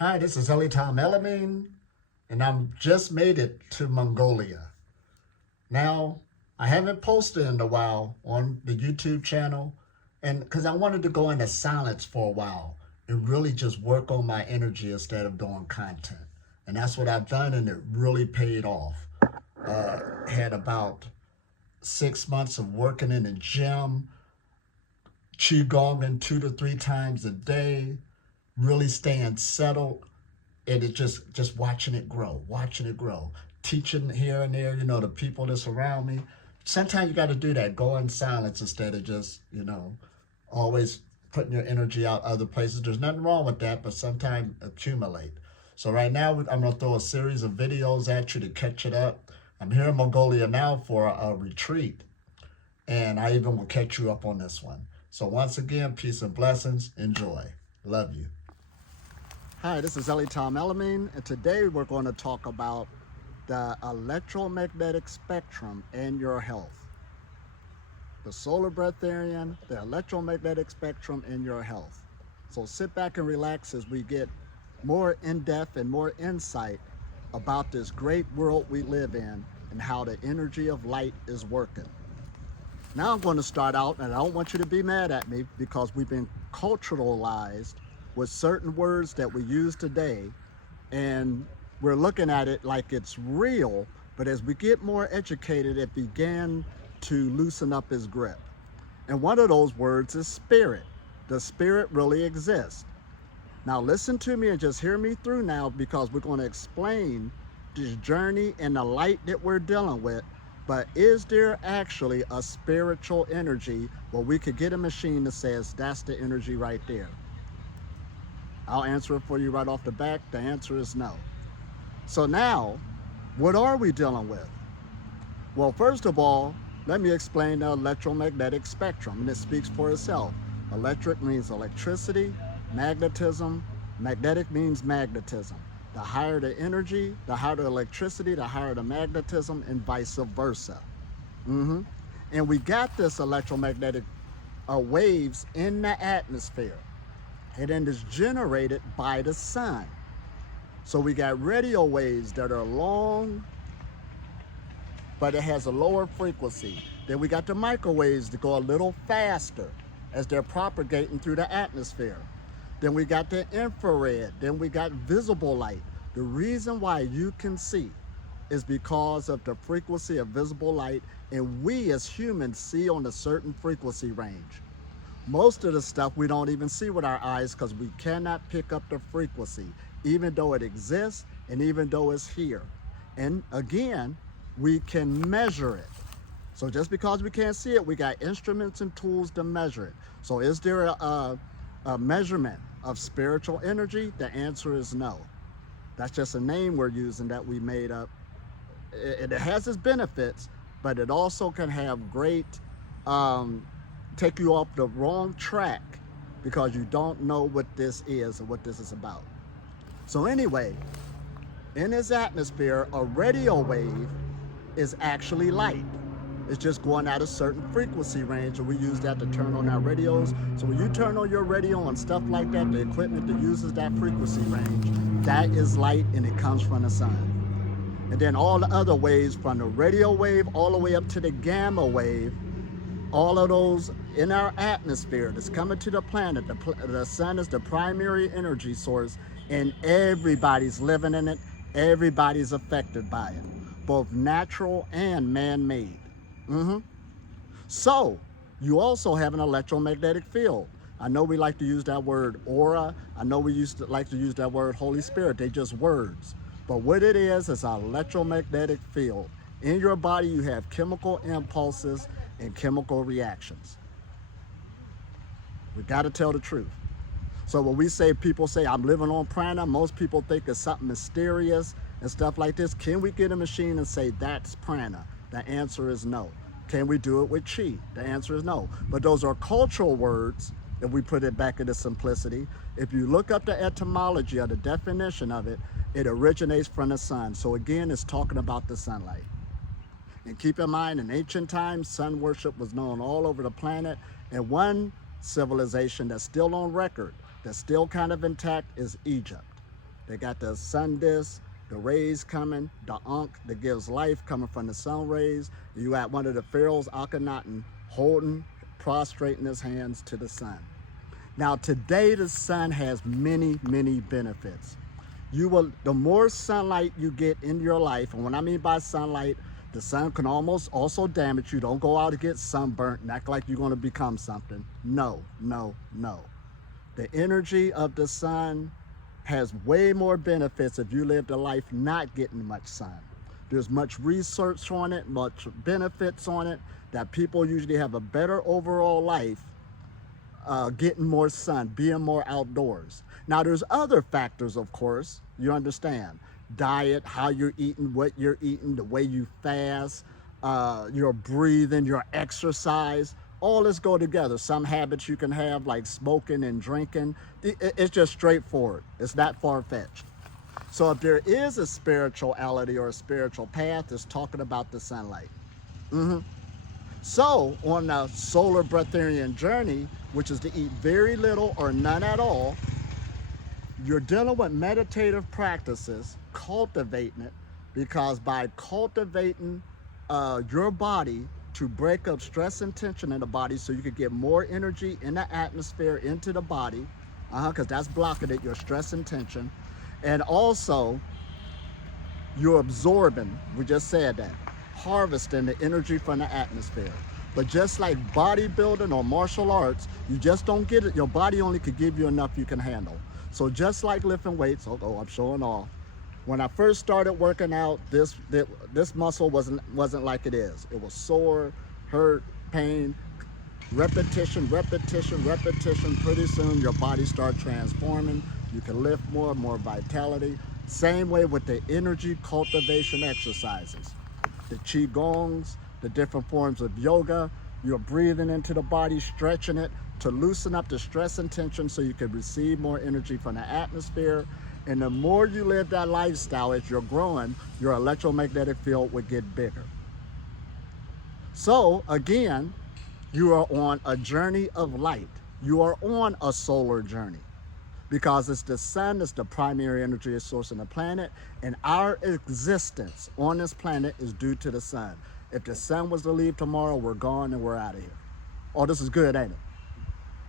Hi, this is Melanin, and I'm just made it to Mongolia. Now, I haven't posted in a while on the YouTube channel, and because I wanted to go into silence for a while and really just work on my energy instead of doing content. And that's what I've done, and it really paid off. Had about 6 months of working in the gym, qigonging 2 to 3 times a day, really staying settled, and it just watching it grow, teaching here and there, the people that's around me. Sometimes you got to do that, go in silence instead of just, always putting your energy out other places. There's nothing wrong with that, but sometimes accumulate. So right now I'm going to throw a series of videos at you to catch it up. I'm here in Mongolia now for a retreat, and I even will catch you up on this one. So once again, peace and blessings. Enjoy. Love you. Hi, this is Elamine, and today we're going to talk about the electromagnetic spectrum and your health. The solar breatharian, the electromagnetic spectrum and your health. So sit back and relax as we get more in-depth and more insight about this great world we live in and how the energy of light is working. Now I'm going to start out, and I don't want you to be mad at me because we've been culturalized with certain words that we use today, and we're looking at it like it's real, but as we get more educated, it began to loosen up its grip. And one of those words is spirit. The spirit really exists. Now listen to me and just hear me through now, because we're going to explain this journey and the light that we're dealing with. But is there actually a spiritual energy where we could get a machine that says that's the energy right there? I'll answer it for you right off the bat. The answer is no. So now, what are we dealing with? Well, first of all, let me explain the electromagnetic spectrum, and it speaks for itself. Electric means electricity, magnetism. Magnetic means magnetism. The higher the energy, the higher the electricity, the higher the magnetism, and vice versa. And we got this electromagnetic waves in the atmosphere. And then it's generated by the sun. So we got radio waves that are long, but it has a lower frequency. Then we got the microwaves that go a little faster as they're propagating through the atmosphere. Then we got the infrared. Then we got visible light. The reason why you can see is because of the frequency of visible light, and we as humans see on a certain frequency range. Most of the stuff we don't even see with our eyes because we cannot pick up the frequency, even though it exists and even though it's here. And again, we can measure it. So just because we can't see it, we got instruments and tools to measure it. So is there a measurement of spiritual energy? The answer is no. That's just a name we're using that we made up. It has its benefits, but it also can have great take you off the wrong track because you don't know what this is or what this is about. So anyway, in this atmosphere, a radio wave is actually light. It's just going at a certain frequency range, and we use that to turn on our radios. So when you turn on your radio and stuff like that, the equipment that uses that frequency range, that is light, and it comes from the sun. And then all the other waves, from the radio wave all the way up to the gamma wave, all of those in our atmosphere that's coming to the planet. The sun is the primary energy source, and everybody's living in it. Everybody's affected by it, both natural and man-made. So you also have an electromagnetic field. I know we like to use that word aura. I know we used to like to use that word Holy Spirit. They're just words. But what it is an electromagnetic field. In your body, you have chemical impulses and chemical reactions. We got to tell the truth. So when we say, people say, I'm living on prana, most people think it's something mysterious and stuff like this. Can we get a machine and say that's prana? The answer is no. Can we do it with chi? The answer is no. But those are cultural words, if we put it back into simplicity. If you look up the etymology or the definition of it, it originates from the sun. So again, it's talking about the sunlight. And keep in mind, in ancient times, sun worship was known all over the planet. And one civilization that's still on record, that's still kind of intact, is Egypt. They got the sun disk, the rays coming, the ankh that gives life coming from the sun rays. You got one of the pharaohs, Akhenaten, holding, prostrating his hands to the sun. Now today the sun has many, many benefits. The more sunlight you get in your life, and what I mean by sunlight, the sun can almost also damage you. Don't go out and get sunburnt and act like you're going to become something. No, no, no. The energy of the sun has way more benefits if you lived a life not getting much sun. There's much research on it, much benefits on it, that people usually have a better overall life getting more sun, being more outdoors. Now there's other factors, of course, you understand. Diet, how you're eating, what you're eating, the way you fast, your breathing, your exercise, all this go together. Some habits you can have like smoking and drinking, it's just straightforward. It's not far-fetched. So if there is a spirituality or a spiritual path, it's talking about the sunlight. So on the solar breatharian journey, which is to eat very little or none at all, you're dealing with meditative practices, cultivating it, because by cultivating your body to break up stress and tension in the body so you can get more energy in the atmosphere into the body, because that's blocking it, your stress and tension. And also, you're absorbing, we just said that, harvesting the energy from the atmosphere. But just like bodybuilding or martial arts, you just don't get it. Your body only could give you enough you can handle. So just like lifting weights, I'm showing off. When I first started working out, this muscle wasn't like it is. It was sore, hurt, pain, repetition. Pretty soon your body starts transforming. You can lift more vitality. Same way with the energy cultivation exercises. The qigongs, the different forms of yoga, you're breathing into the body, stretching it to loosen up the stress and tension so you can receive more energy from the atmosphere. And the more you live that lifestyle, as you're growing, your electromagnetic field would get bigger. So again, you are on a journey of light. You are on a solar journey, because it's the sun that's the primary energy source on the planet, and our existence on this planet is due to the sun. If the sun was to leave tomorrow, we're gone and we're out of here. Oh, this is good, ain't it?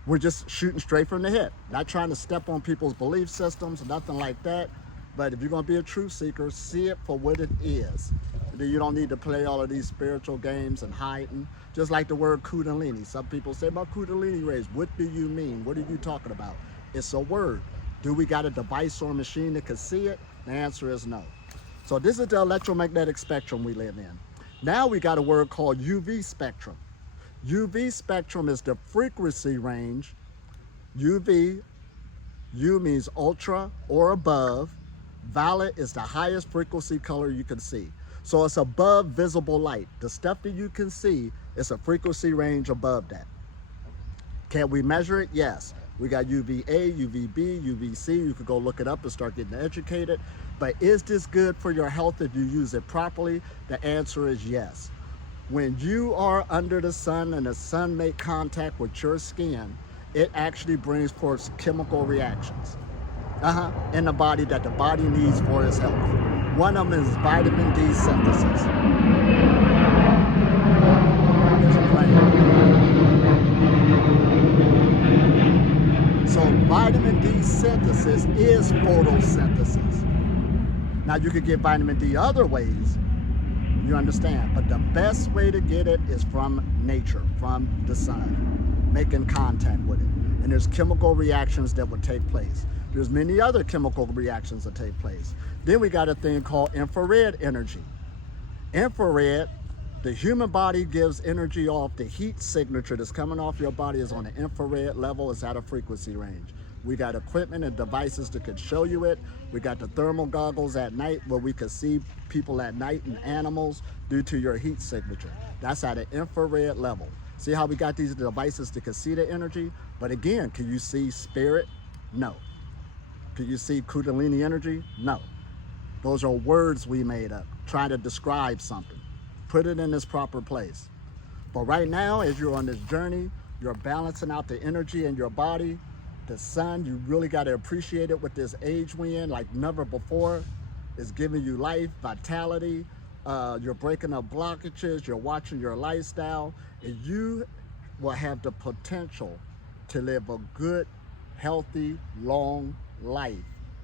We're just shooting straight from the hip. Not trying to step on people's belief systems, nothing like that. But if you're going to be a truth seeker, see it for what it is. You don't need to play all of these spiritual games and hiding. Just like the word Kundalini. Some people say about Kundalini rays. What do you mean? What are you talking about? It's a word. Do we got a device or a machine that can see it? The answer is no. So this is the electromagnetic spectrum we live in. Now we got a word called UV spectrum. UV spectrum is the frequency range. UV, U means ultra or above. Violet is the highest frequency color you can see. So it's above visible light. The stuff that you can see is a frequency range above that. Can we measure it? Yes. We got UVA, UVB, UVC. You could go look it up and start getting educated. But is this good for your health if you use it properly? The answer is yes. When you are under the sun and the sun make contact with your skin, it actually brings forth chemical reactions in the body that the body needs for its health. One of them is vitamin D synthesis. So vitamin D synthesis is photosynthesis. Now you could get vitamin D other ways, you understand, but the best way to get it is from nature, from the sun, making contact with it. And there's chemical reactions that would take place. There's many other chemical reactions that take place. Then we got a thing called infrared energy. Infrared, the human body gives energy off. The heat signature that's coming off your body is on the infrared level. It's at a frequency range. We got equipment and devices that can show you it. We got the thermal goggles at night where we can see people at night and animals due to your heat signature. That's at an infrared level. See how we got these devices that can see the energy? But again, can you see spirit? No. Can you see Kundalini energy? No. Those are words we made up, trying to describe something. Put it in its proper place. But right now, as you're on this journey, you're balancing out the energy in your body. The sun, you really got to appreciate it with this age we in like never before. It's giving you life, vitality. You're breaking up blockages. You're watching your lifestyle. And you will have the potential to live a good, healthy, long life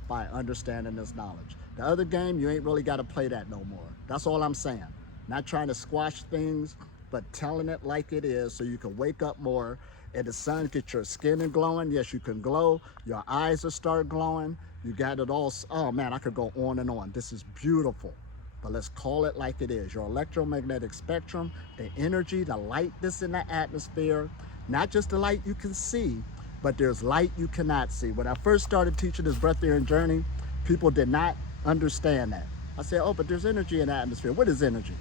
by understanding this knowledge. The other game, you ain't really got to play that no more. That's all I'm saying. Not trying to squash things, but telling it like it is so you can wake up more and the sun get your skin and glowing. Yes, you can glow. Your eyes will start glowing. You got it all. Oh man, I could go on and on. This is beautiful. But let's call it like it is. Your electromagnetic spectrum, the energy, the light that's in the atmosphere, not just the light you can see, but there's light you cannot see. When I first started teaching this Breatharian Journey, people did not understand that. I said, oh, but there's energy in the atmosphere. What is energy?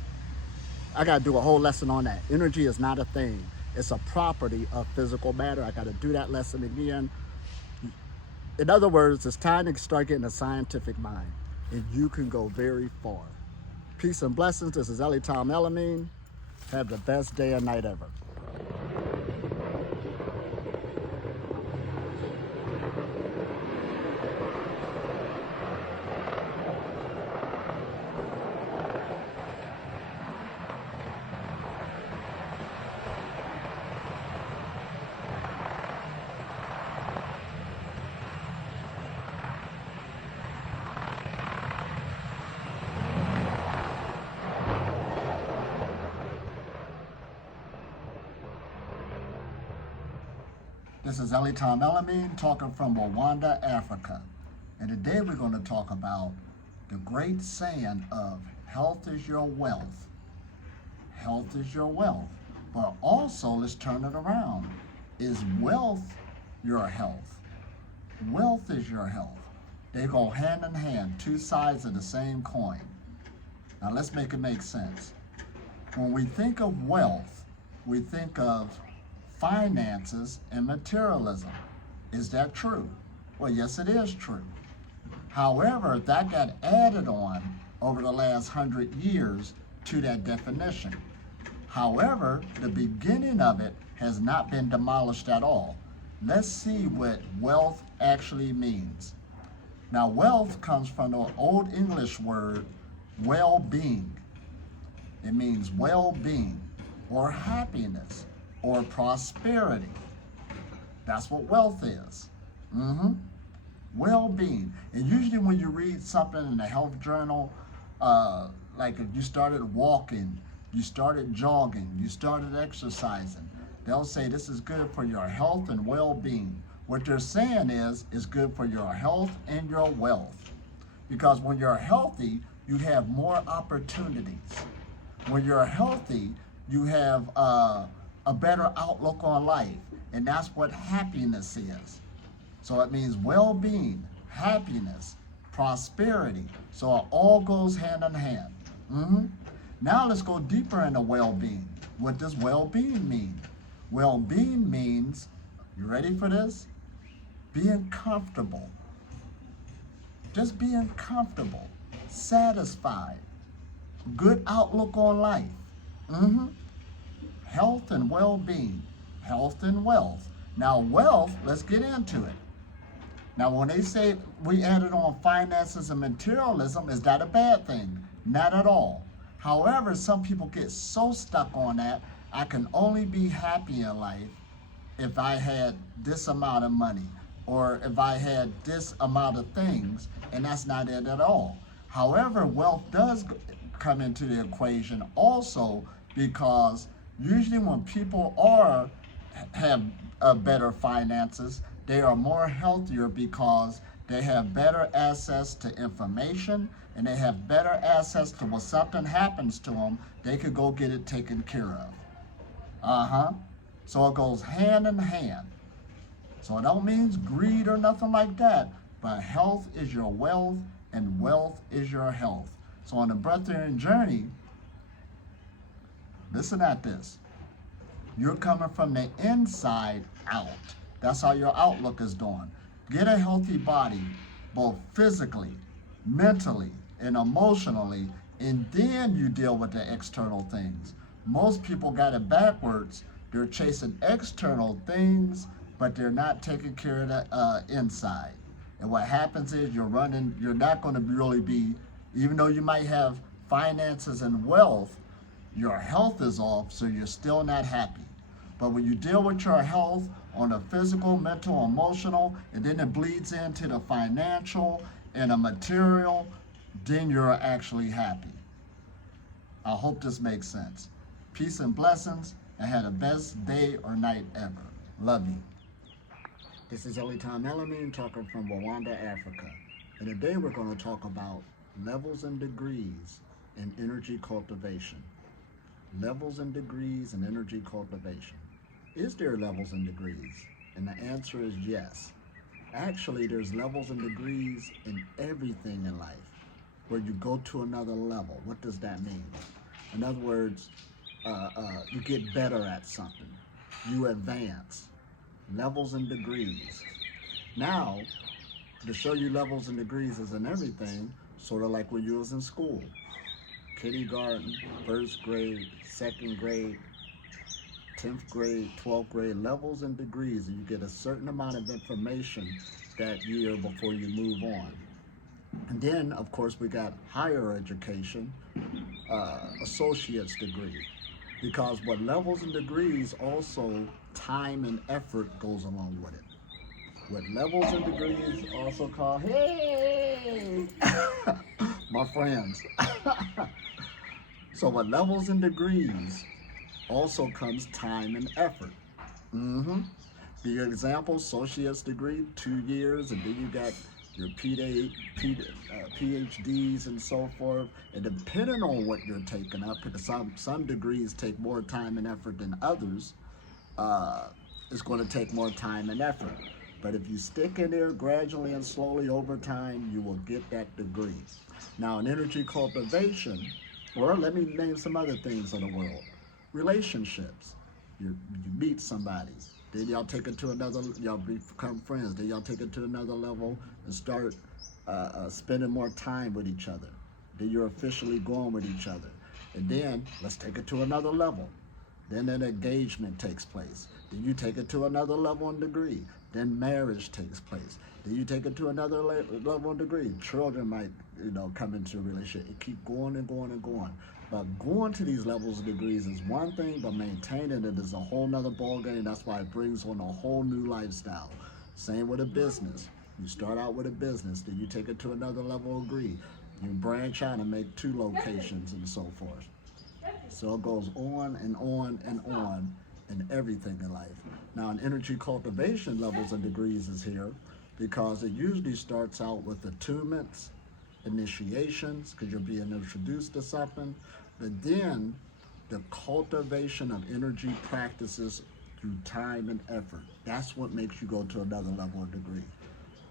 I got to do a whole lesson on that. Energy is not a thing. It's a property of physical matter. I got to do that lesson again. In other words, it's time to start getting a scientific mind, and you can go very far. Peace and blessings. This is Ellie Tom Melanin. Have the best day and night ever. This is Ellie Tom Elamine talking from Rwanda, Africa. And today we're going to talk about the great saying of health is your wealth. Health is your wealth. But also, let's turn it around. Is wealth your health? Wealth is your health. They go hand in hand, two sides of the same coin. Now let's make it make sense. When we think of wealth, we think of finances and materialism. Is that true? Well, yes, it is true. However, that got added on over the last 100 years to that definition. However, the beginning of it has not been demolished at all. Let's see what wealth actually means. Now, wealth comes from the Old English word well-being. It means well-being or happiness or prosperity. That's what wealth is. Well-being. And usually when you read something in the health journal, like if you started walking, you started jogging, you started exercising, they'll say this is good for your health and well-being. What they're saying is it's good for your health and your wealth. Because when you're healthy, you have more opportunities. When you're healthy, you have a better outlook on life, and that's what happiness is. So it means well-being, happiness, prosperity. So it all goes hand in hand. Now let's go deeper into well-being. What does well-being mean? Well-being means, you ready for this? Being comfortable. Just being comfortable, satisfied, good outlook on life. Health and well-being, health and wealth. Now wealth, let's get into it. Now when they say we added on finances and materialism, is that a bad thing? Not at all. However, some people get so stuck on that, I can only be happy in life if I had this amount of money or if I had this amount of things, and that's not it at all. However, wealth does come into the equation also because usually when people have better finances, they are more healthier because they have better access to information and they have better access to when something happens to them, they could go get it taken care of. So it goes hand in hand. So it don't mean greed or nothing like that, but health is your wealth and wealth is your health. So on the Breatharian Journey, listen at this. You're coming from the inside out. That's how your outlook is doing. Get a healthy body, both physically, mentally, and emotionally, and then you deal with the external things. Most people got it backwards. They're chasing external things but they're not taking care of the inside. And what happens is you're not going to really be, even though you might have finances and wealth, your health is off, so you're still not happy. But when you deal with your health on a physical, mental, emotional, and then it bleeds into the financial and the material, then you're actually happy. I hope this makes sense. Peace and blessings, and have the best day or night ever. Love you. This is Melanin talking from Rwanda, Africa. And today we're going to talk about levels and degrees in energy cultivation. Levels and degrees in energy cultivation. Is there levels and degrees? And the answer is yes. Actually, there's levels and degrees in everything in life, where you go to another level. What does that mean? In other words, you get better at something. You advance. Levels and degrees. Now, to show you levels and degrees is in everything, sort of like when you was in school. Kindergarten, first grade, second grade, 10th grade, 12th grade, levels and degrees, and you get a certain amount of information that year before you move on. And then, of course, we got higher education, associate's degree, because what levels and degrees, also time and effort goes along with it. What levels and degrees also call, hey, my friends. So what levels and degrees also comes time and effort. The example, associate's degree, 2 years, and then you got your PhDs and so forth. And depending on what you're taking up, because some degrees take more time and effort than others, it's going to take more time and effort. But if you stick in there gradually and slowly over time, you will get that degree. Now, in energy cultivation, or let me name some other things in the world. Relationships. You meet somebody, then y'all take it to another, y'all become friends, then y'all take it to another level and start spending more time with each other. Then you're officially going with each other. And then let's take it to another level. Then an engagement takes place. Then you take it to another level and degree. Then marriage takes place. Then you take it to another level and degree. Children might, come into a relationship. It keep going and going and going. But going to these levels and degrees is one thing, but maintaining it is a whole nother ballgame. That's why it brings on a whole new lifestyle. Same with a business. You start out with a business, then you take it to another level of degree. You branch out and make 2 locations and so forth. So it goes on and on and on in everything in life. Now, in energy cultivation, levels and degrees is here because it usually starts out with attunements, initiations, because you're being introduced to something, but then the cultivation of energy practices through time and effort. That's what makes you go to another level of degree.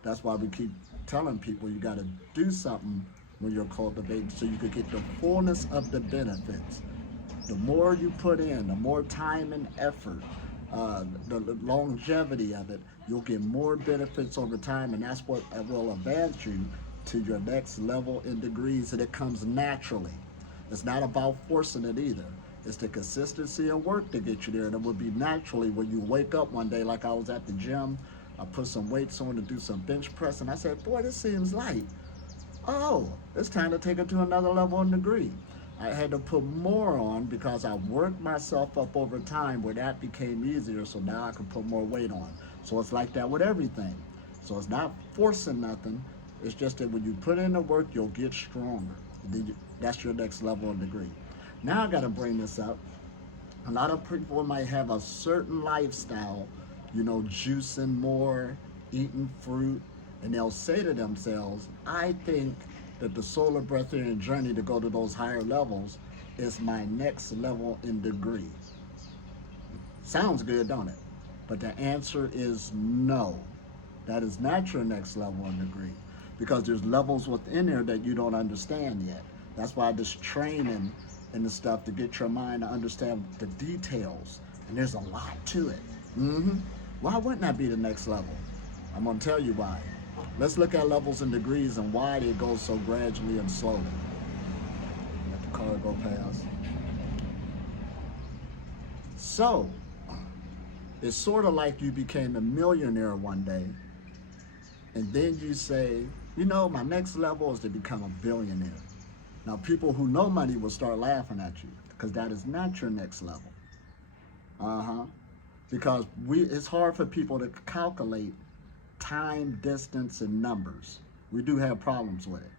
That's why we keep telling people you got to do something when you're cultivating so you could get the fullness of the benefits. The more you put in, the more time and effort, the longevity of it, you'll get more benefits over time, and that's what will advance you to your next level in degrees, and it comes naturally. It's not about forcing it either. It's the consistency of work to get you there, and it will be naturally when you wake up one day, like I was at the gym, I put some weights on to do some bench press, and I said, boy, this seems light. Oh, it's time to take it to another level in degree. I had to put more on because I worked myself up over time where that became easier, so now I can put more weight on. So it's like that with everything. So it's not forcing nothing. It's just that when you put in the work, you'll get stronger. That's your next level of degree. Now I got to bring this up. A lot of people might have a certain lifestyle, juicing more, eating fruit, and they'll say to themselves, I think that the solar breatharian journey to go to those higher levels is my next level in degree. Sounds good, don't it? But the answer is no. That is not your next level in degree, because there's levels within there that you don't understand yet. That's why this training and the stuff to get your mind to understand the details. And there's a lot to it. Why wouldn't that be the next level? I'm going to tell you why. Let's look at levels and degrees and why they go so gradually and slowly. Let the car go past. So, It's sort of like you became a millionaire one day, and then you say, you know, my next level is to become a billionaire. Now, people who know money will start laughing at you because that is not your next level. Because it's hard for people to calculate time, distance, and numbers. We do have problems with it.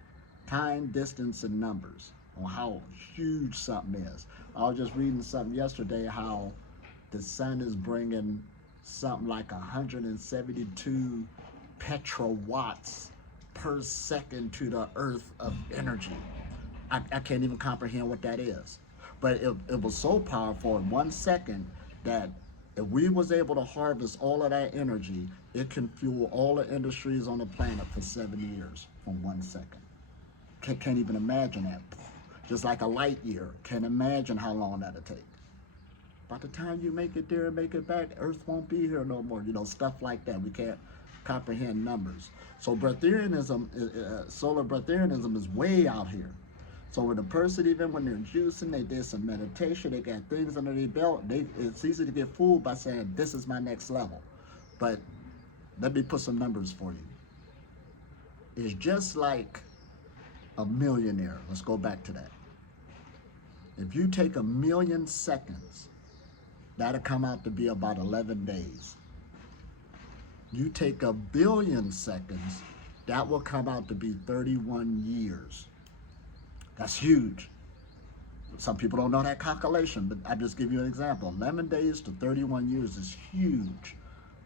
Time, distance, and numbers on how huge something is. I was just reading something yesterday how the sun is bringing something like 172 petrawatts per second to the earth of energy. I can't even comprehend what that is. But it was so powerful in 1 second that if we was able to harvest all of that energy, it can fuel all the industries on the planet for 7 years from 1 second. Can't even imagine that. Just like a light year, can't imagine how long that'll take. By the time you make it there and make it back, Earth won't be here no more. You know, stuff like that. We can't comprehend numbers. So breatharianism, solar breatharianism is way out here. So when a person, even when they're juicing, they did some meditation, they got things under their belt, it's easy to get fooled by saying, this is my next level. But let me put some numbers for you. It's just like a millionaire. Let's go back to that. If you take 1,000,000 seconds, that'll come out to be about 11 days. You take 1,000,000,000 seconds, that will come out to be 31 years. That's huge. Some people don't know that calculation, but I'll just give you an example. 11 days to 31 years is huge.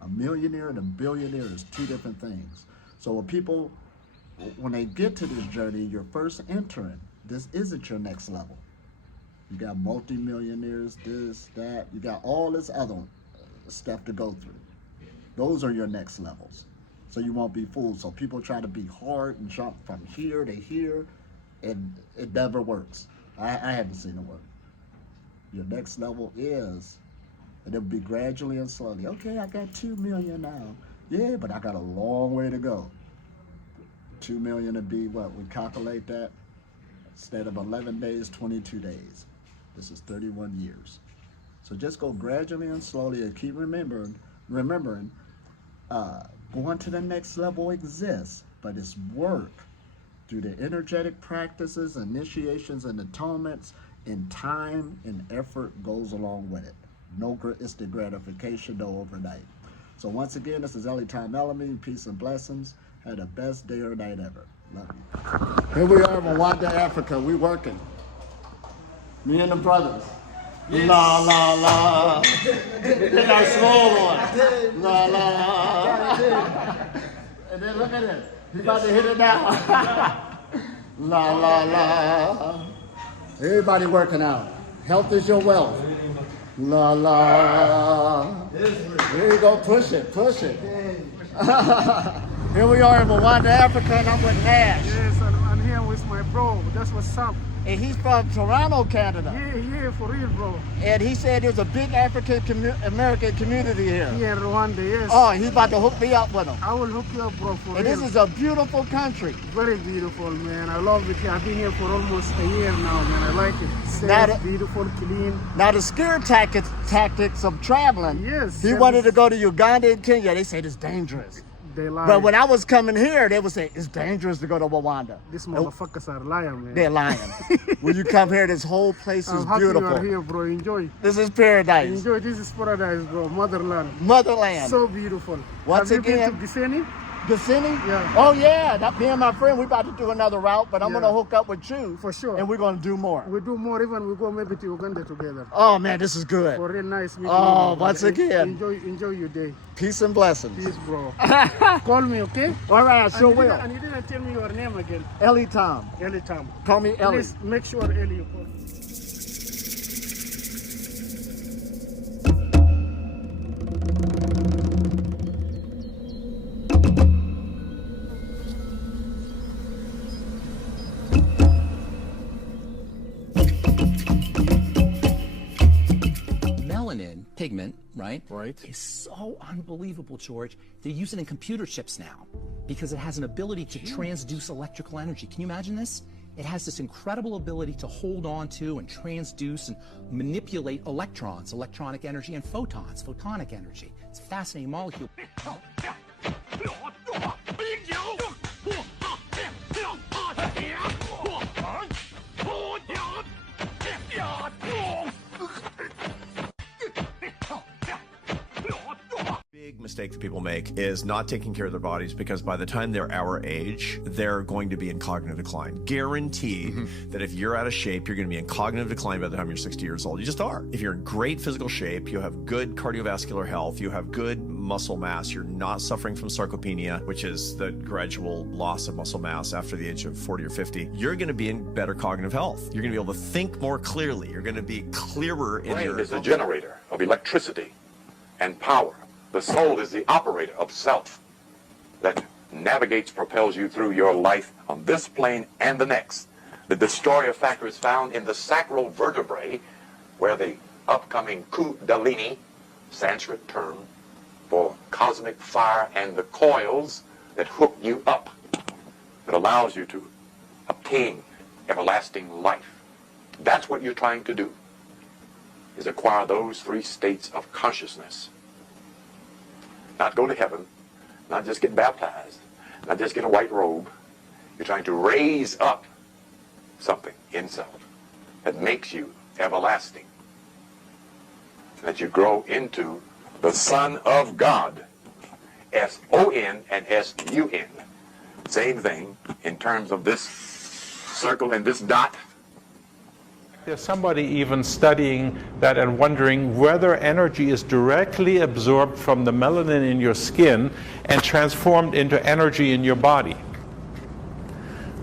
A millionaire and a billionaire is two different things. So when people, when they get to this journey, you're first entering, this isn't your next level. You got multimillionaires, this, that, you got all this other stuff to go through. Those are your next levels. So you won't be fooled. So people try to be hard and jump from here to here, and it never works. I haven't seen it work. Your next level is, and it'll be gradually and slowly. Okay, I got 2 million now. Yeah, but I got a long way to go. 2 million would be what? We calculate that? Instead of 11 days, 22 days. This is 31 years. So just go gradually and slowly and keep remembering, going to the next level exists, but it's work through the energetic practices, initiations, and atonements, and time and effort goes along with it. No instant gratification, no overnight. So once again, this is Ellie Tom Melanin. Peace and blessings. Had the best day or night ever. Love you. Here we are in Mongolia, Africa. We working. Me and the brothers. Yes. La la la. Hit our small one. La la la. And then look at it. He's about to hit it now. La la la. Everybody working out. Health is your wealth. La la. Here you go. Push it. Push it. Here we are in Mongolia, Africa, and I'm with Nash. Yes, I'm here with my bro. That's what's up. And he's from Toronto, Canada. Yeah, for real, bro. And he said there's a big African-American community here. Here in Rwanda, yes. Oh, he's about to hook me up with him. I will hook you up, bro, for and real. This is a beautiful country. Very beautiful, man. I love it. I've been here for almost a year now, man. I like it. Safe, beautiful, clean. Now, the scare tactics of traveling. Yes. He wanted to go to Uganda and Kenya. They said it's dangerous. They lie. But when I was coming here, they would say it's dangerous to go to Rwanda. These motherfuckers are lying, man. They're lying. When you come here, this whole place is happy beautiful. You are here, bro. Enjoy. This is paradise. Enjoy. This is paradise, bro. Motherland. Motherland. So beautiful. Once Have again, you been to Giseni? Giseni? Yeah. Oh yeah, that me and my friend, we about to do another route, but I'm gonna hook up with you. For sure. And we're gonna do more. We do more, even we go maybe to Uganda together. Oh man, this is good. For real nice meeting you. Once again. Enjoy your day. Peace and blessings. Peace, bro. Call me, okay? All right, I sure will. And you didn't tell me your name again. Ellie Tom. Ellie Tom. Call me Ellie. Please make sure Ellie you call. Melanin pigment, right? Right. Is so unbelievable, George. They use it in computer chips now because it has an ability to transduce electrical energy. Can you imagine this? It has this incredible ability to hold on to and transduce and manipulate electrons, electronic energy, and photons, photonic energy. It's a fascinating molecule. Big mistake that people make is not taking care of their bodies, because by the time they're our age, they're going to be in cognitive decline. Guaranteed that if you're out of shape, you're going to be in cognitive decline by the time you're 60 years old. You just are. If you're in great physical shape, you have good cardiovascular health, you have good muscle mass, you're not suffering from sarcopenia, which is the gradual loss of muscle mass after the age of 40 or 50, you're going to be in better cognitive health. You're going to be able to think more clearly. You're going to be clearer in your... Brain is the generator of electricity and power. The soul is the operator of self that navigates, propels you through your life on this plane and the next. The destroyer factor is found in the sacral vertebrae, where the upcoming Kundalini, Sanskrit term for cosmic fire, and the coils that hook you up, that allows you to obtain everlasting life. That's what you're trying to do, is acquire those three states of consciousness. Not go to heaven, not just get baptized, not just get a white robe. You're trying to raise up something in self that makes you everlasting, that you grow into the Son of God, S-O-N and S-U-N. Same thing in terms of this circle and this dot. There's somebody even studying that and wondering whether energy is directly absorbed from the melanin in your skin and transformed into energy in your body.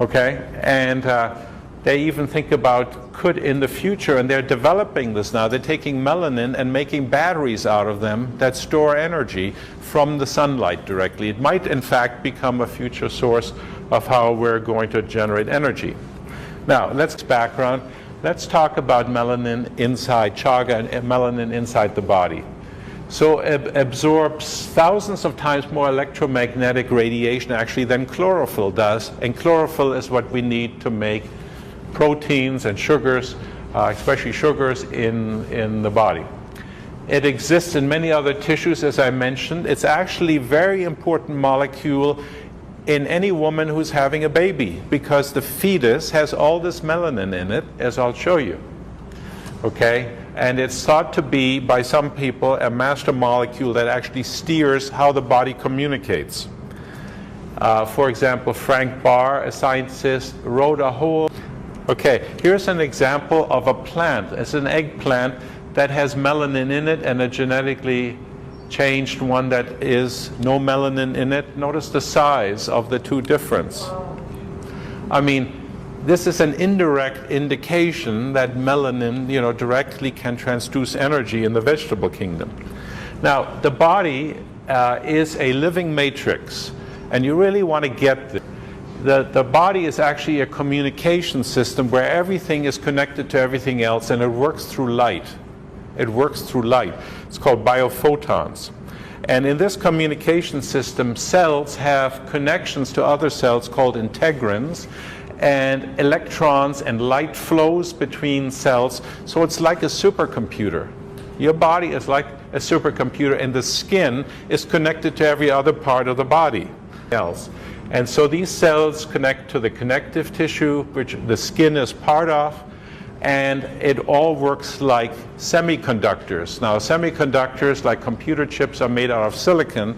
Okay? And they even think about could in the future, and they're developing this now, they're taking melanin and making batteries out of them that store energy from the sunlight directly. It might in fact become a future source of how we're going to generate energy. Now, let's background. Let's talk about melanin inside chaga and melanin inside the body. So it absorbs thousands of times more electromagnetic radiation actually than chlorophyll does, and chlorophyll is what we need to make proteins and sugars, especially sugars in the body. It exists in many other tissues, as I mentioned. It's actually a very important molecule in any woman who's having a baby, because the fetus has all this melanin in it, as I'll show you. Okay? And it's thought to be, by some people, a master molecule that actually steers how the body communicates. For example, Frank Barr, a scientist, wrote a whole... Okay, here's an example of a plant. It's an eggplant that has melanin in it, and a genetically changed one that is no melanin in it. Notice the size of the two difference. I mean, this is an indirect indication that melanin, directly can transduce energy in the vegetable kingdom. Now, the body is a living matrix, and you really want to get this. The body is actually a communication system where everything is connected to everything else, and it works through light. It works through light. It's called biophotons. And in this communication system, cells have connections to other cells called integrins, and electrons and light flows between cells. So it's like a supercomputer. Your body is like a supercomputer, and the skin is connected to every other part of the body. And so these cells connect to the connective tissue, which the skin is part of, and it all works like semiconductors. Now, semiconductors, like computer chips, are made out of silicon.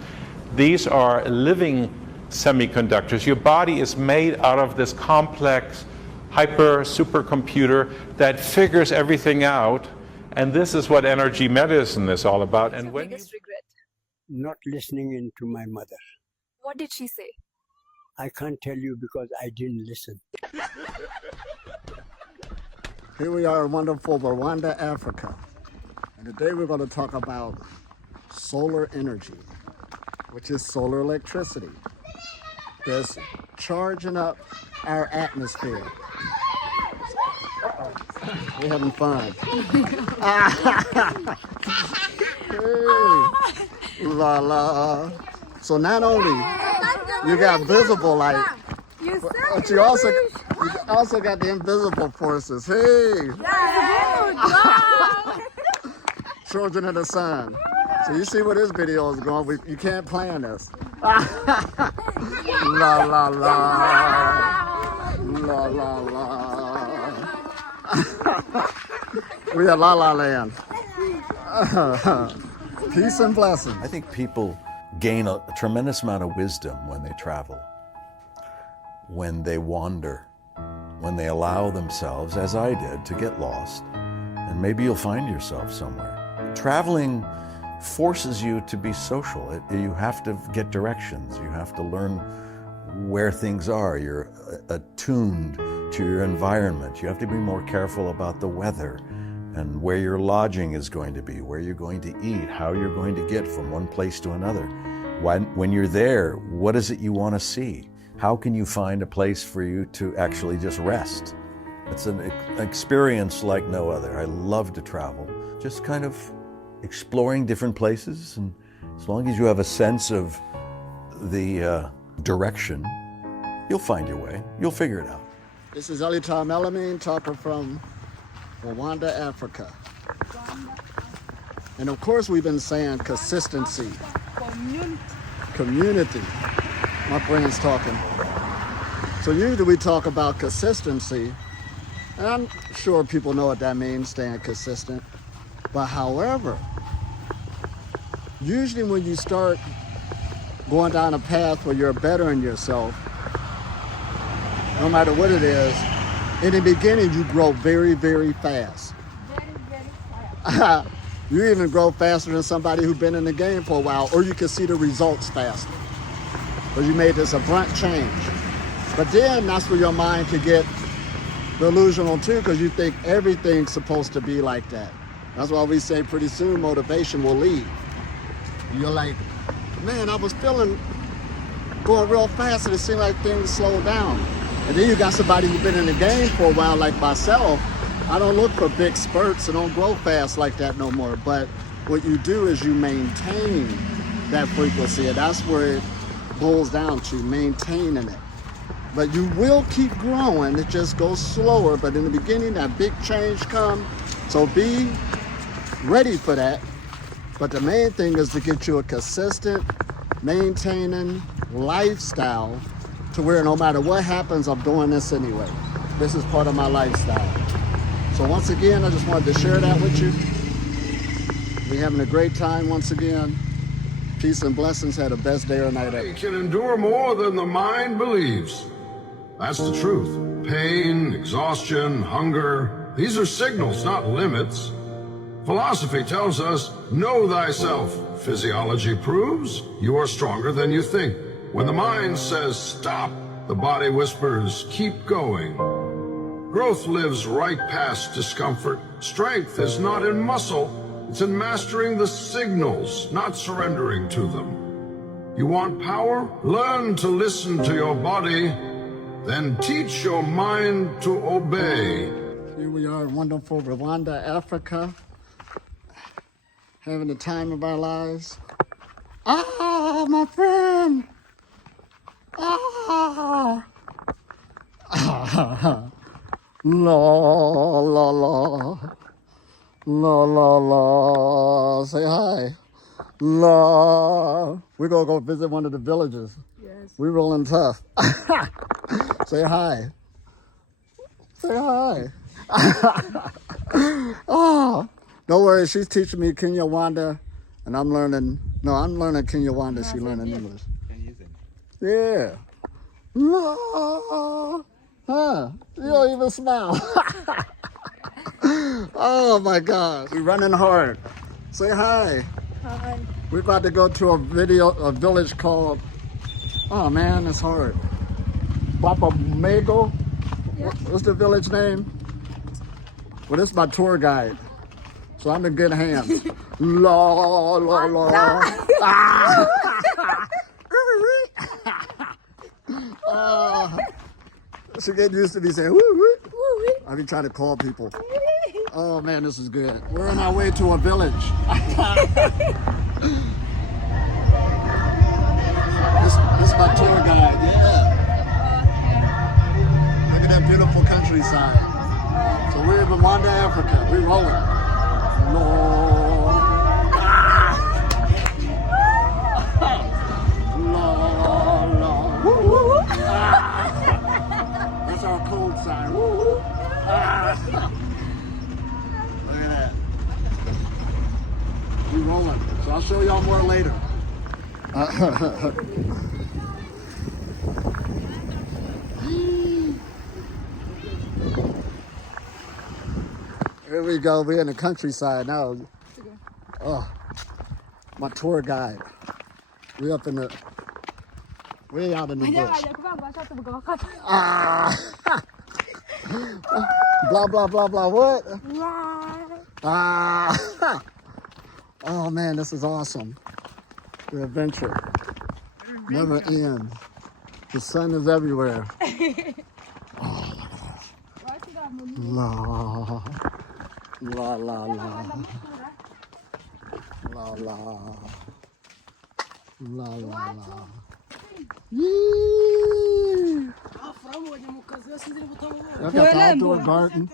These are living semiconductors. Your body is made out of this complex supercomputer that figures everything out, and this is what energy medicine is all about. And when biggest regret? Not listening in to my mother. What did she say? I can't tell you because I didn't listen. Here we are in wonderful Rwanda, Africa. And today we're going to talk about solar energy, which is solar electricity. That's charging up our atmosphere. We're having fun. Hey, la la. So not only you got visible light, You said But you also got the invisible forces. Hey, children of the sun. So you see where this video is going. You can't plan this. La la la, la la la. We are La La Land. Peace and blessings. I think people gain a tremendous amount of wisdom when they travel, when they wander, when they allow themselves, as I did, to get lost. And maybe you'll find yourself somewhere. Traveling forces you to be social. You have to get directions. You have to learn where things are. You're attuned to your environment. You have to be more careful about the weather and where your lodging is going to be, where you're going to eat, how you're going to get from one place to another. When you're there, what is it you want to see? How can you find a place for you to actually just rest? It's an experience like no other. I love to travel, just kind of exploring different places, and as long as you have a sense of the direction, you'll find your way. You'll figure it out. This is Elitar Melanin, talking from Rwanda, Africa. And of course we've been saying consistency. Community. My brain's talking. So usually we talk about consistency, and I'm sure people know what that means, staying consistent. But however, usually when you start going down a path where you're bettering yourself, no matter what it is, in the beginning you grow very, very fast. Very fast. You even grow faster than somebody who's been in the game for a while, or you can see the results faster. Because you made this abrupt change. But then that's where your mind can get delusional too, because you think everything's supposed to be like that. That's why we say pretty soon motivation will leave. You're like, man, I was feeling going real fast and it seemed like things slowed down. And then you got somebody who's been in the game for a while like myself. I don't look for big spurts and don't grow fast like that no more. But what you do is you maintain that frequency, and that's where it boils down to, maintaining it. But you will keep growing, it just goes slower. But in the beginning, that big change comes. So be ready for that. But the main thing is to get you a consistent, maintaining lifestyle to where no matter what happens, I'm doing this anyway. This is part of my lifestyle. So once again, I just wanted to share that with you. We're having a great time once again. Peace and blessings. Had the best day or night ever. You can endure more than the mind believes. That's the truth. Pain, exhaustion, hunger, these are signals, not limits. Philosophy tells us, know thyself. Physiology proves you are stronger than you think. When the mind says stop, the body whispers keep going. Growth lives right past discomfort. Strength is not in muscle, it's in mastering the signals, not surrendering to them. You want power? Learn to listen to your body, then teach your mind to obey. Here we are in wonderful Rwanda, Africa, having the time of our lives. Ah, my friend! Ah! La la la. La la la. Say hi. La. We're gonna go visit one of the villages. Yes. We rolling tough. Say hi. Say hi. Oh, don't worry, she's teaching me Kinyarwanda, and I'm learning Kinyarwanda, she's learning English. Yeah. La. Huh, you don't even smile. Oh my God, we're running hard. Say hi. Hi. We're about to go to a village called, oh man, it's hard. Papamago? What's the village name? Well, this is my tour guide, so I'm in good hands. La, la, la. Ah. She getting used to me saying, woo, woo. I be trying to call people. Oh man, this is good. We're on our way to a village. This is my tour guide, yeah. beautiful countryside. So we're in Rwanda, Africa. We're rolling. Lord. Lord, Lord. Woo, woo, woo. That's our cold side. Woo, woo. Look at that. We're rolling. So I'll show y'all more later. Here we go. We're in the countryside now. Oh, my tour guide. We up in the, way out in the bush. Ah, blah blah blah blah. What? Ah, oh man, this is awesome. The adventure never ends. The sun is everywhere. Oh, la la la la la la la la la. Yee! Look at the outdoor garden.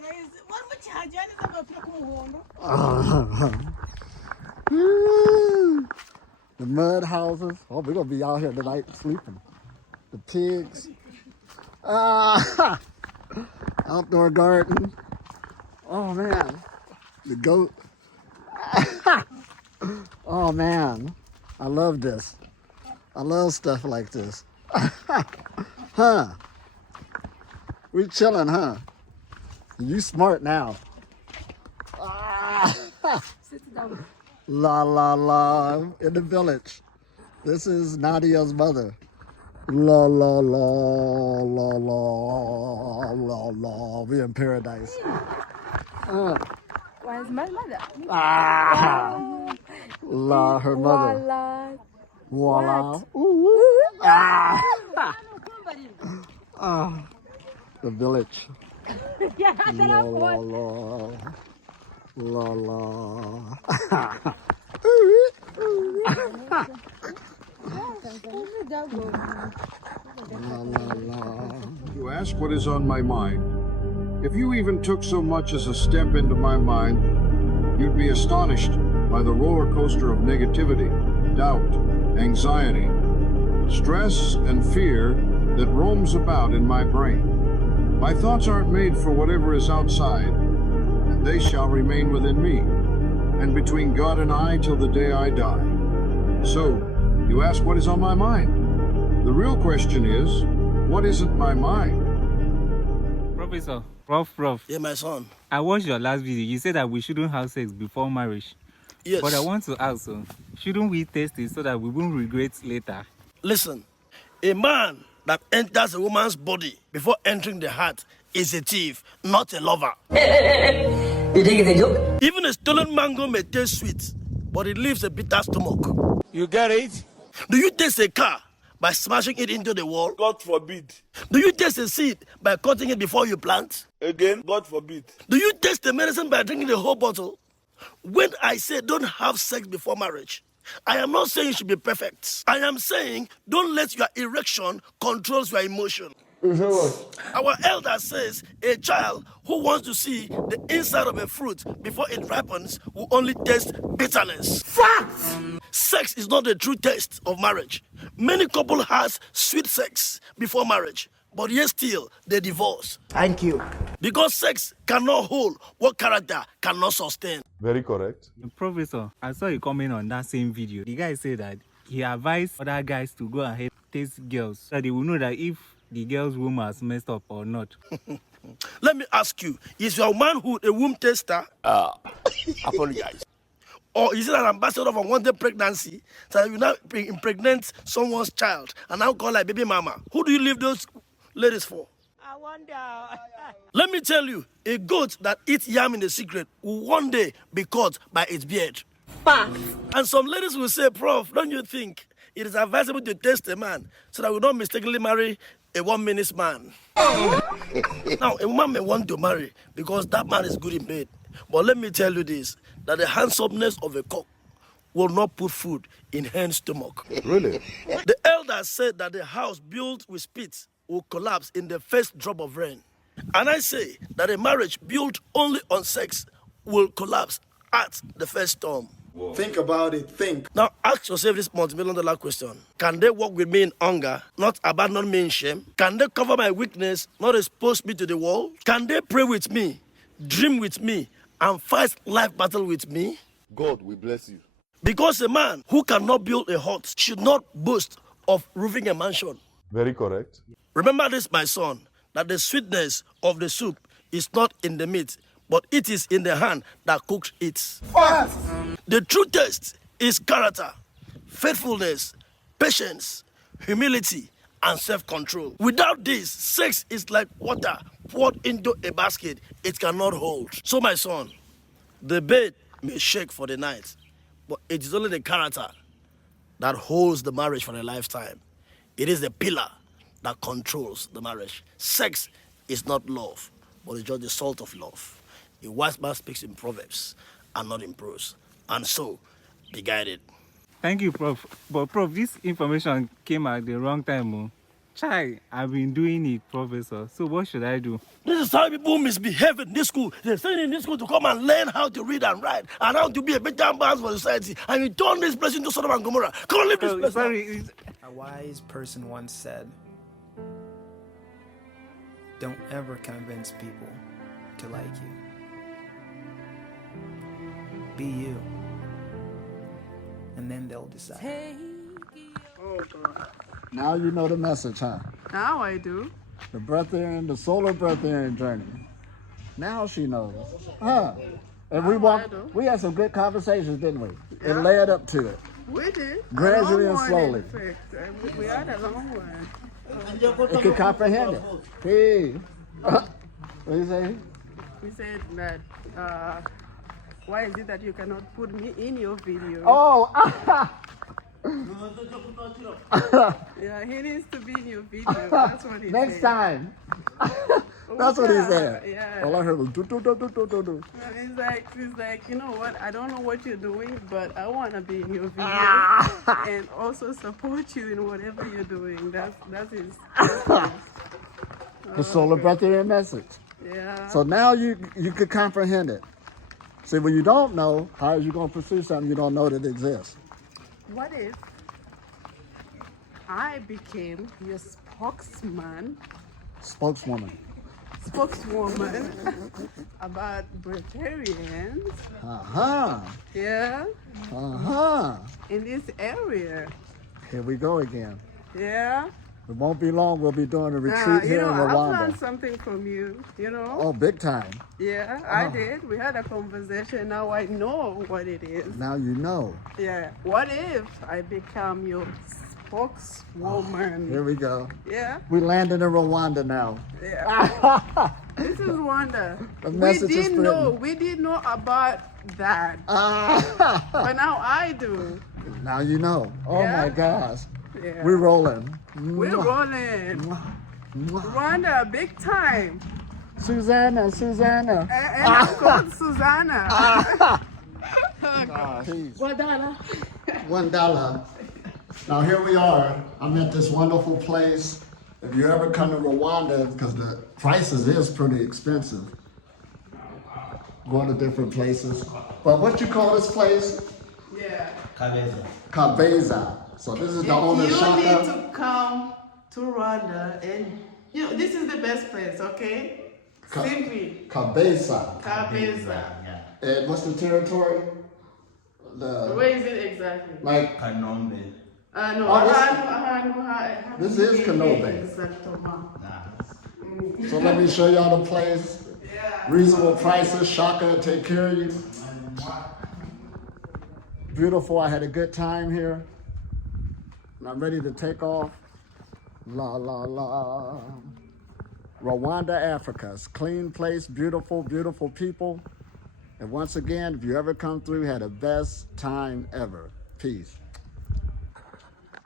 The mud houses. Oh, we're gonna be out here tonight sleeping. The pigs. Outdoor garden. Oh man. The goat. Oh man. I love this. I love stuff like this. Huh. We chilling, huh? You smart now. La la la in the village. This is Nadia's mother. La la la la la la la. We in paradise. Where's my mother? La, her mother. Voila. Voila. Ooh. Ah. Ah. The village. La la la. La la. You ask what is on my mind. If you even took so much as a step into my mind, you'd be astonished by the roller coaster of negativity, doubt, anxiety, stress, and fear that roams about in my brain. My thoughts aren't made for whatever is outside, and they shall remain within me, and between God and I till the day I die. So, you ask what is on my mind. The real question is, what isn't my mind? Professor, Prof. Yeah, my son. I watched your last video. You said that we shouldn't have sex before marriage. Yes. But I want to ask, shouldn't we test it so that we won't regret later? Listen, a man that enters a woman's body before entering the heart is a thief, not a lover. You think it's a joke? Even a stolen mango may taste sweet, but it leaves a bitter stomach. You get it? Do you taste a car by smashing it into the wall? God forbid. Do you taste a seed by cutting it before you plant? Again, God forbid. Do you taste the medicine by drinking the whole bottle? When I say don't have sex before marriage, I am not saying you should be perfect. I am saying don't let your erection control your emotion. Our elder says a child who wants to see the inside of a fruit before it ripens will only taste bitterness. Facts! Sex is not the true test of marriage. Many couples has sweet sex before marriage, but yet still they divorce. Thank you. Because sex cannot hold what character cannot sustain. Very correct. Professor, I saw a comment on that same video. The guy said that he advised other guys to go ahead and test girls so that they will know that if the girl's womb has messed up or not. Let me ask you, is your manhood a womb tester? Apologize. Or is it an ambassador of unwanted pregnancy so that you now impregnate someone's child and now call like baby mama? Who do you leave those ladies for? I wonder. Let me tell you, a goat that eats yam in the secret will one day be caught by its beard. Facts. And some ladies will say, Prof, don't you think it is advisable to test a man so that we don't mistakenly marry a 1 minute man? Now, a woman may want to marry because that man is good in bed. But let me tell you this, that the handsomeness of a cock will not put food in hen's stomach. Really? The elders said that the house built with spit will collapse in the first drop of rain. And I say that a marriage built only on sex will collapse at the first storm. Think about it, think. Now ask yourself this multi-million-dollar question. Can they walk with me in hunger, not abandon me in shame? Can they cover my weakness, not expose me to the world? Can they pray with me, dream with me, and fight life battle with me? God will bless you. Because a man who cannot build a hut should not boast of roofing a mansion. Very correct. Remember this, my son, that the sweetness of the soup is not in the meat, but it is in the hand that cooks it. Fast. The true test is character, faithfulness, patience, humility, and self-control. Without this, sex is like water poured into a basket it cannot hold. So, my son, the bed may shake for the night, but it is only the character that holds the marriage for a lifetime. It is the pillar that controls the marriage. Sex is not love, but it's just the salt of love. A wise man speaks in proverbs and not in prose. And so, be guided. Thank you, Prof. But Prof, this information came at the wrong time. Oh. Chai, I've been doing it, Professor. So what should I do? This is how people misbehave in this school. They're sending in this school to come and learn how to read and write and how to be a better man for society. And you turn this place into Sodom and Gomorrah. Come on, leave this place. Sorry. A wise person once said, "Don't ever convince people to like you. Be you. And then they'll decide." Oh, God. Now you know the message, huh? Now I do. The solar breatharian journey. Now she knows. Huh? And we had some good conversations, didn't we? It led up to it. We did. Gradually and slowly. We had a long one. It could comprehend it. Hey. What do you say? We said that, why is it that you cannot put me in your video? Oh! Yeah, he needs to be in your video. That's what he Next said. time. That's what he said. Yeah. All I heard was do. He's like, you know what? I don't know what you're doing, but I want to be in your video and also support you in whatever you're doing. That's his. The solar breatharian message. Yeah. So now you could comprehend it. See, when you don't know, how are you going to pursue something you don't know that exists? What if I became your spokeswoman about breatharians? Yeah. In this area. Here we go again. Yeah. It won't be long. We'll be doing a retreat here in I Rwanda. learned something from you, you know? Oh, big time. Yeah, I did. We had a conversation. Now I know what it is. Now you know. Yeah. What if I become your spokeswoman? Here we go. Yeah. We landed in Rwanda now. Yeah. This is Rwanda. The message is spreading. We didn't know about that. But now I do. Now you know. Oh Yeah. my gosh. Yeah. We're rolling. We're rolling. Rwanda, big time. Susanna. And I'm called Susanna. $1. Now here we are. I'm at this wonderful place. If you ever come to Rwanda, because the prices is pretty expensive, going to different places. But what you call this place? Yeah. Kabeza. So this is the owner You Shaka. need to come to Rwanda, and this is the best place, okay? Simply. Kabeza. Kabeza. And what's the territory? Where is it exactly? Like Kanombe. No, this is Kanombe. So let me show y'all the place. Reasonable prices. Shaka will take care of you. Beautiful. I had a good time here. And I'm ready to take off. La la la. Rwanda, Africa. It's a clean place, beautiful, beautiful people. And once again, if you ever come through, had the best time ever. Peace.